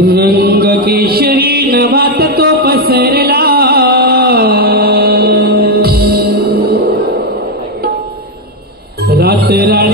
रंग केशरी नभात तो पसरला. रात रा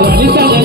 你们知道。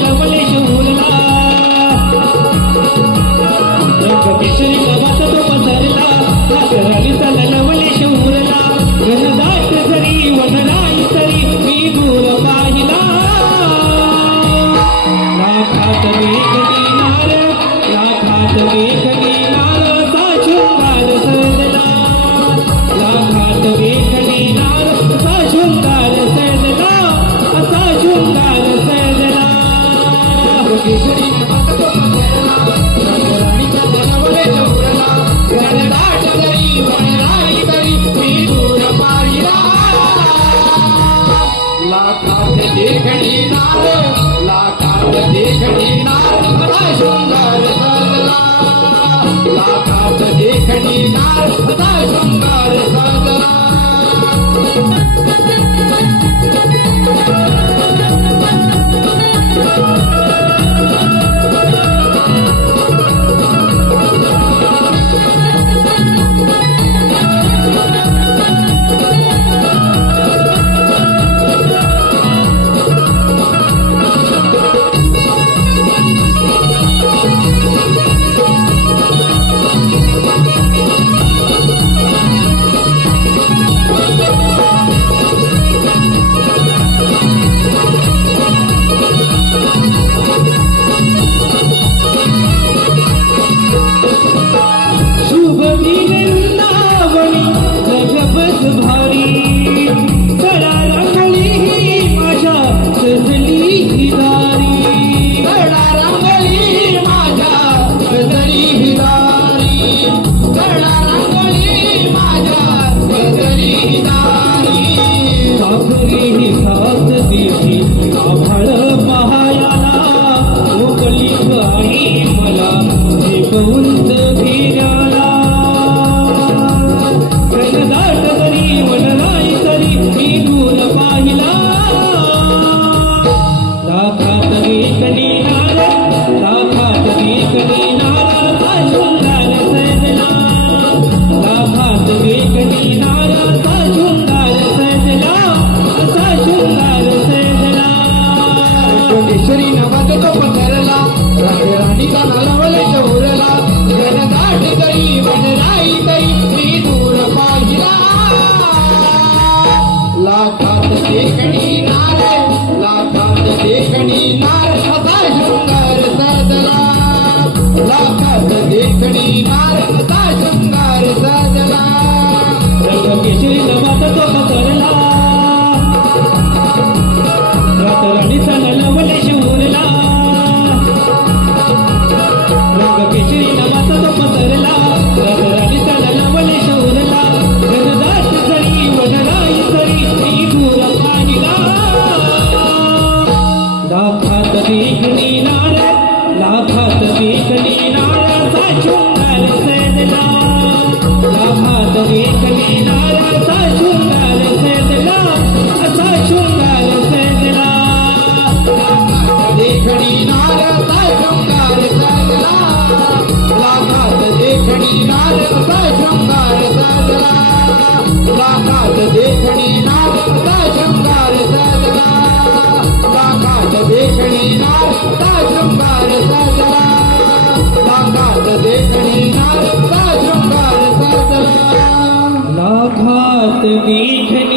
I am Bye. आभाळ पहायाला लोकली आई मला उंच घेराला प्रगदाट तरी मन नाही तरी मी गुण पाहिला. लाखात एकली नारा लाखात एकली देखणी मारता शंगार साजला? रंग केशरी नमाचा तो पकडला देखणी नार असा शृंगार सजला আঘাত দিঘনে